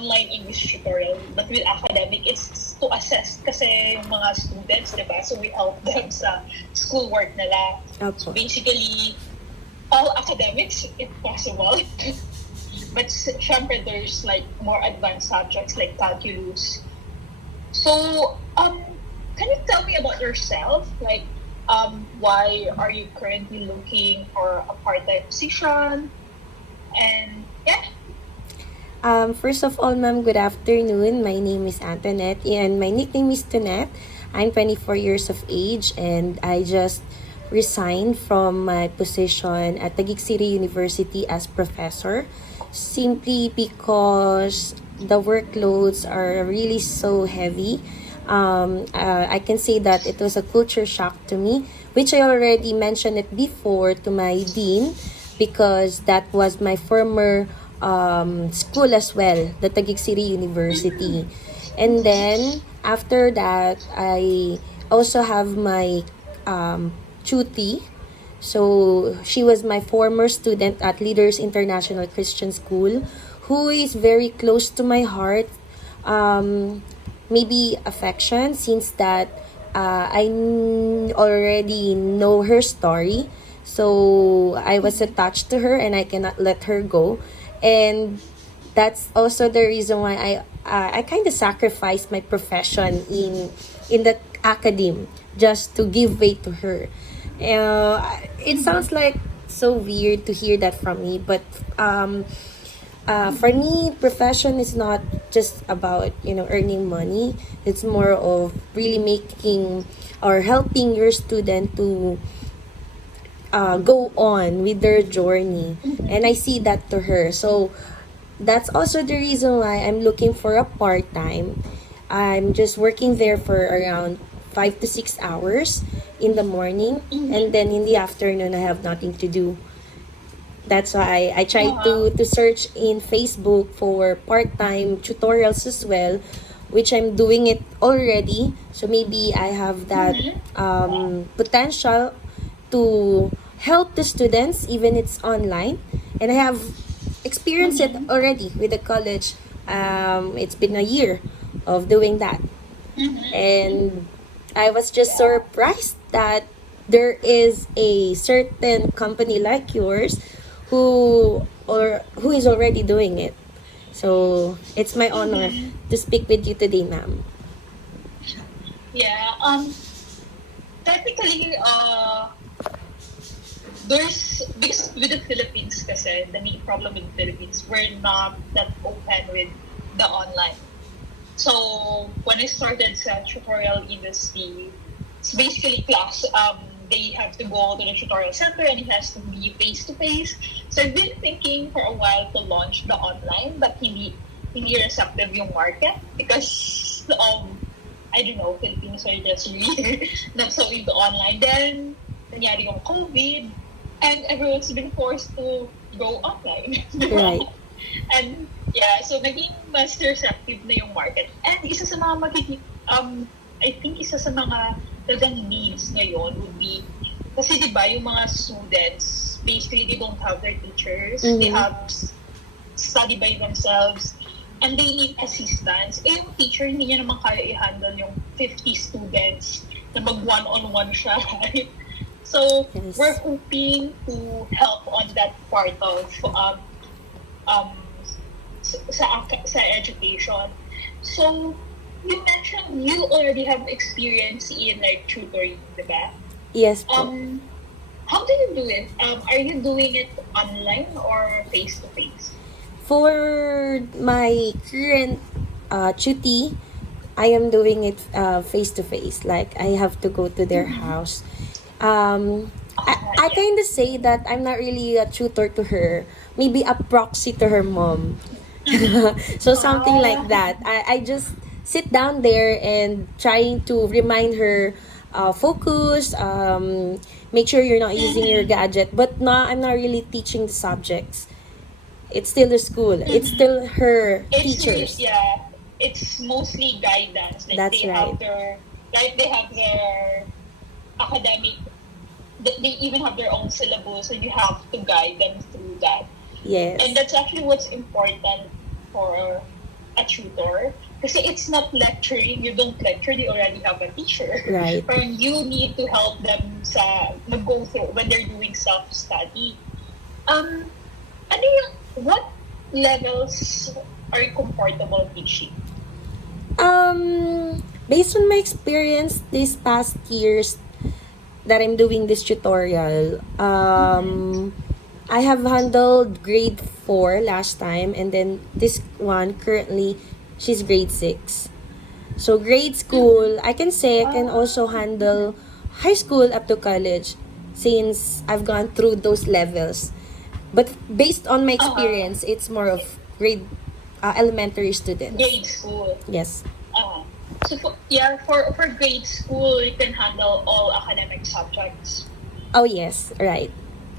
online English tutorial. But with academic, it's to assess kasi yung mga students, di ba? So we help them sa schoolwork nila. So Opo. basically, all academics, if possible. But syempre, there's like more advanced subjects like calculus. So, can you tell me about yourself? Like, why are you currently looking for a part-time position? And yeah. First of all, ma'am, good afternoon. My name is Antoinette and my nickname is Tonette. I'm 24 years of age and I just resigned from my position at Taguig City University as professor simply because the workloads are really so heavy. I can say that it was a culture shock to me, which I already mentioned it before to my dean because that was my former school as well, the Taguig City University. And then after that, I also have my tuti. So she was my former student at Leaders International Christian School, who is very close to my heart. Um, Maybe affection since that already know her story. So I was attached to her and I cannot let her go. And that's also the reason why I kind of sacrificed my profession in the academe just to give way to her. It sounds like so weird to hear that from me, but for me, profession is not just about earning money. It's more of really making or helping your student to go on with their journey, and I see that to her. So that's also the reason why I'm looking for a part time. I'm just working there for around 5 to 6 hours in the morning, and then in the afternoon, I have nothing to do. That's why I try Uh-huh. to search in Facebook for part-time tutorials as well, which I'm doing it already. So maybe I have that potential to help the students even it's online. And I have experienced it already with the college. It's been a year of doing that. And I was just surprised that there is a certain company like yours who is already doing it. So it's my honor to speak with you today, ma'am. Yeah. Technically, there's because with the Philippines, kasi the main problem with the Philippines, we're not that open with the online. So when I started sa tutorial industry, it's basically class. They have to go to the tutorial center and it has to be face to face. So I've been thinking for a while to launch the online, but hindi receptive yung market because I don't know, Filipinos are just really not so into online. Then nangyari yung COVID, and everyone's been forced to go online. Di ba? Right. And yeah, so naging mas receptive na yung market. And isa sa mga I think isa sa mga talagang needs ngayon would be, kasi di ba yung mga students, basically they don't have their teachers, they have study by themselves, and they need assistance. Eh yung teacher, hindi niya naman kaya i-handle yung 50 students na mag one-on-one siya, right? So, Yes. we're hoping to help on that part of um, sa education. So, you mentioned you already have experience in like tutoring, diba? Yes po. How do you do it? Are you doing it online or face to face? For my current duty, I am doing it face to face. Like I have to go to their house. I Yeah. kind of say that I'm not really a tutor to her. Maybe a proxy to her mom. So something like Ah, that. I just sit down there and trying to remind her focus, make sure you're not using your gadget. But no, I'm not really teaching the subjects. It's still the school. It's still her it's really, teachers. yeah. It's mostly guidance. Like That's right. they have their academic. They even have their own syllabus, and you have to guide them through that. And Yes. that's actually what's important for a tutor. Kasi it's not lecturing, you don't lecture, they already have a teacher. Right. Parang you need to help them sa mag-go through when they're doing self-study. Um, ano yung, what levels are you comfortable teaching? Based on my experience these past years that I'm doing this tutorial, I have handled grade 4 last time, and then this one currently, she's grade 6. So grade school, I can say I can also handle high school up to college since I've gone through those levels. But based on my experience, it's more of elementary students. Grade school. Yes. So for grade school, you can handle all academic subjects. Oh yes, right.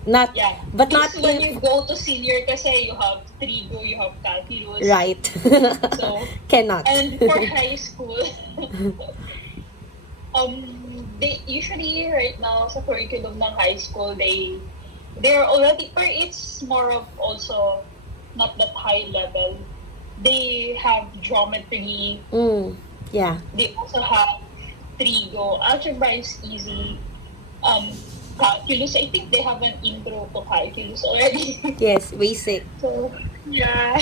Not Yeah. but not Because when if you go to senior kasi you have trigo, you have calculus. right. So Cannot. and for high school, they usually right now sa curriculum ng high school they're already, or it's more of also not that high level. They have geometry. Yeah. They also have trigo. Algebra is easy. Calculus, I think they have an intro to calculus already. Yes, basic. So, yeah.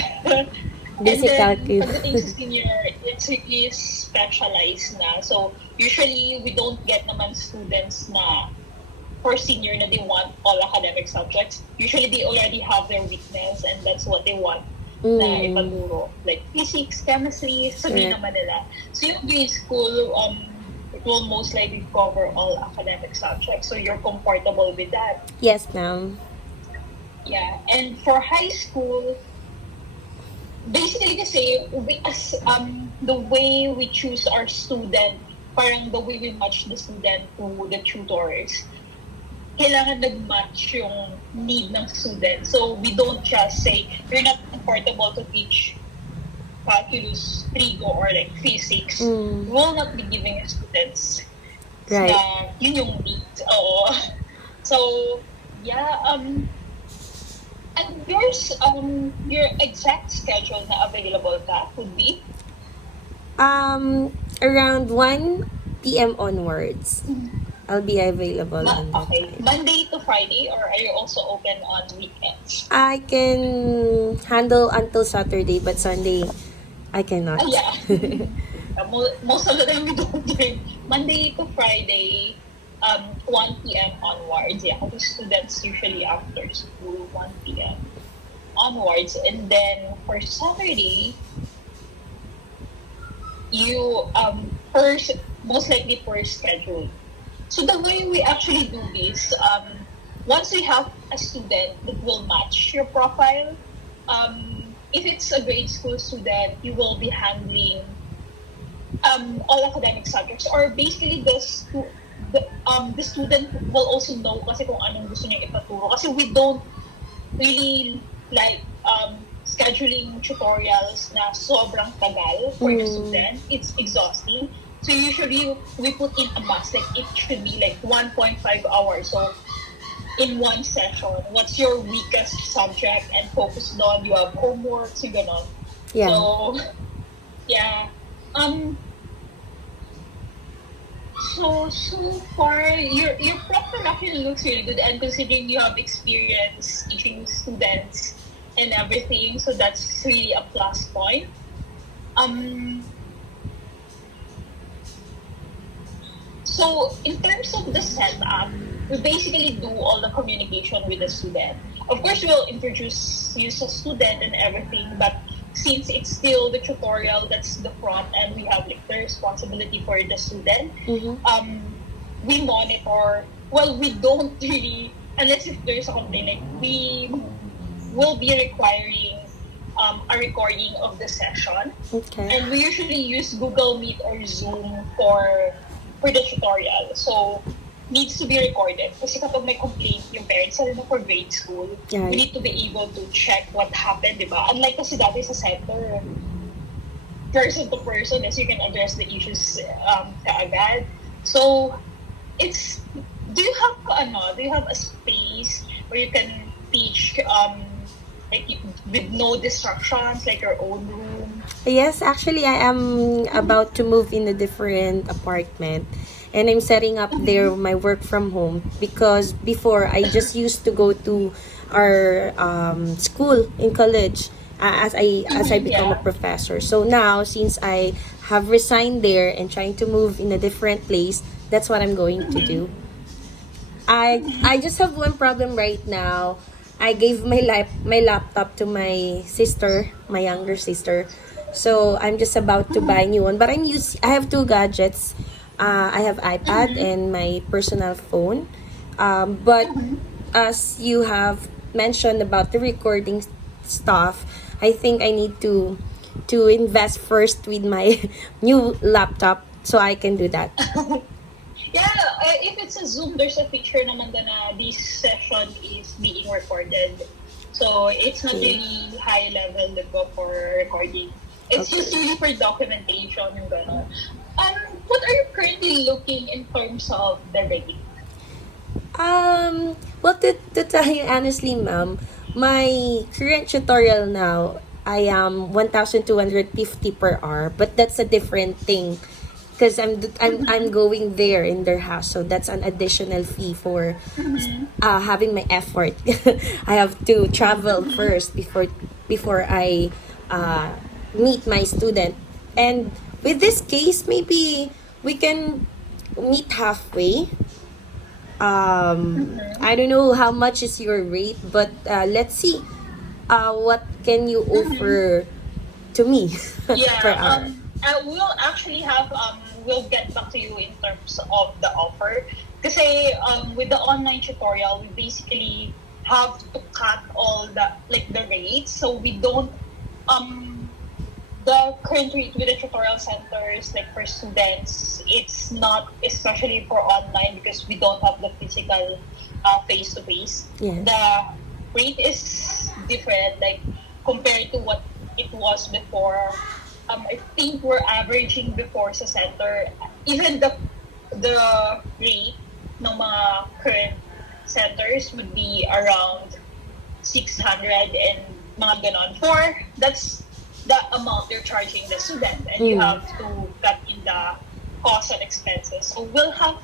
Basic and then, calculus. pagdating sa senior, it is specialized na. So, usually, we don't get naman students na for senior na they want all academic subjects. Usually, they already have their weakness and that's what they want na ipaturo. Like physics, chemistry, sabihin naman nila. So, yung grade school, it will most likely cover all academic subjects. So, you're comfortable with that. Yes, ma'am. Yeah. And for high school, basically kasi the way we choose our student, parang the way we match the student to the tutors, kailangan nag-match yung need ng student. So we don't just say, you're not comfortable to teach calculus, trigo, or like physics. We will not be giving students Right. na yun yung need. Oo. So, yeah, and your exact schedule na available ka could be? Around 1 p.m. onwards, I'll be available on that Okay. time. Monday to Friday, or are you also open on weekends? I can handle until Saturday, but Sunday, I cannot. Yeah. Most of the time we don't do Monday to Friday, 1 p.m. onwards. Yeah, because students usually after school, 1 p.m. onwards. And then for Saturday, you most likely per schedule. So the way we actually do this, once we have a student that will match your profile, if it's a grade school student, you will be handling all academic subjects, or basically the student will also know kasi kung anong gusto niya ipaturo. Kasi we don't really like scheduling tutorials na sobrang tagal for the student. It's exhausting. So usually we put in a max, like it should be like 1.5 hours. So in one session, what's your weakest subject and focus on, you have homework, so ganon. Yeah. So yeah. So far your profile actually looks really good, and considering you have experience teaching students and everything, so that's really a plus point. So in terms of the setup, we basically do all the communication with the student. Of course, we'll introduce you as a student and everything, but since it's still the tutorial that's the front and we have like the responsibility for the student, we monitor. Well, we don't really, unless if there's a complaint, like we will be requiring a recording of the session. Okay. And we usually use Google Meet or Zoom for the tutorial. So, needs to be recorded. Kasi kapag may complaint yung parents, lalo na for grade school, Right. we need to be able to check what happened, di ba? Unlike kasi dati sa center, person to person, as you can address the issues kaagad. So, do you have a space where you can teach like with no distractions, like your own room? Yes, actually, I am about to move in a different apartment, and I'm setting up there my work from home because before I just used to go to our school in college as I become a Yeah. professor. So now, since I have resigned there and trying to move in a different place, that's what I'm going to do. I just have one problem right now. I gave my laptop to my sister, my younger sister. So I'm just about to buy a new one. But I have two gadgets. I have iPad and my personal phone. But as you have mentioned about the recording stuff, I think I need to invest first with my new laptop so I can do that. Yeah, if it's a Zoom, there's a feature naman na this session is being recorded. So it's not Okay. really high level for recording. It's just Okay. really for documentation yung gano'n. What are you currently looking in terms of the rate? Well, to tell you honestly, ma'am, my current tutorial now, I am 1,250 per hour, but that's a different thing because I'm going there in their house, so that's an additional fee for having my effort. I have to travel first before I uh, meet my student, and with this case, maybe we can meet halfway. I don't know how much is your rate, but let's see. What can you offer to me per Yeah, hour? we'll actually have we'll get back to you in terms of the offer. Kasi with the online tutorial, we basically have to cut all the rates, so we don't um the current rate with the tutorial centers, like for students, it's not especially for online because we don't have the physical face to face. Yes. The rate is different, like compared to what it was before. I think we're averaging before sa center, even the rate ng mga current centers would be around 600 and mga ganon. That's the amount they're charging the student, and you Mm. have to cut in the cost and expenses. So we'll have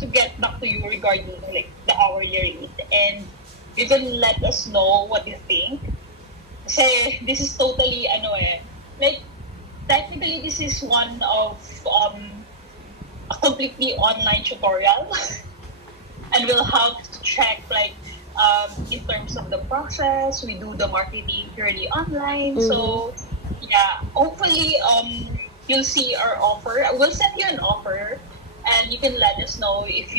to get back to you regarding like the hourly rate, and you can let us know what you think. Kasi this is totally like technically this is one of a completely online tutorial. And we'll have to check like in terms of the process. We do the marketing purely online. Mm-hmm. So yeah, hopefully you'll see our offer. We'll send you an offer, and you can let us know if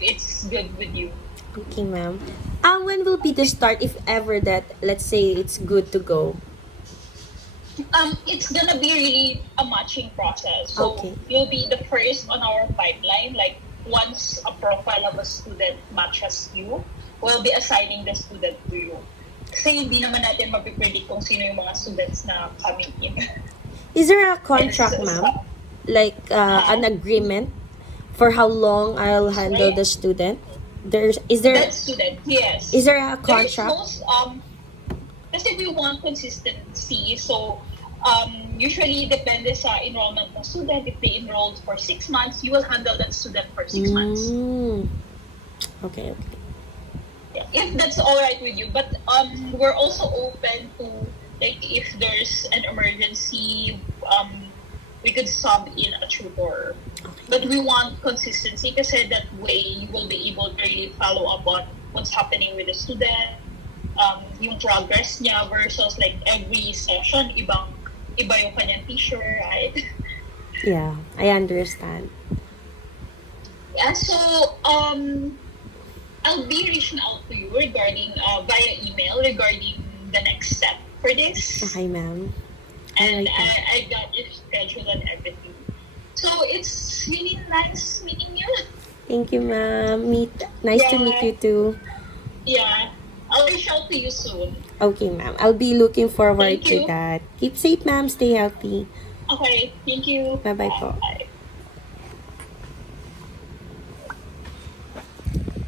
it's good with you. Okay, ma'am. When will be the start, if ever that, let's say it's good to go? It's gonna be really a matching process. So Okay. you'll be the first on our pipeline. Like once a profile of a student matches you, we'll be assigning the student to you. Kasi hindi naman natin mapipredict kung sino yung mga students na coming in. Is there a And contract, ma'am? Like an uh, agreement for how long I'll handle sorry? the student? There's is there That student, yes. is there a There is contract? no, kasi we want consistency. So, usually depende sa enrollment ng student. If they enrolled for 6 months, you will handle that student for 6 months. Mm. Okay, okay. If that's all right with you. But we're also open to like if there's an emergency, we could sub in a tutor. But we want consistency kasi that way you will be able to really follow up on what's happening with the student, yung progress niya versus like every session iba yung kanyang teacher, right? Yeah, I understand. Yeah, so I'll be reaching out to you regarding via email regarding the next step for this. Okay, ma'am. And Alright, ma'am. I got your schedule and everything. So it's really nice meeting you. Thank you, ma'am. Nice to meet Yeah, you too. yeah. I'll reach out to you soon. Okay, ma'am. I'll be looking forward Thank to you. that. Keep safe, ma'am. Stay healthy. Okay, thank you. Bye-bye Bye. po. Bye.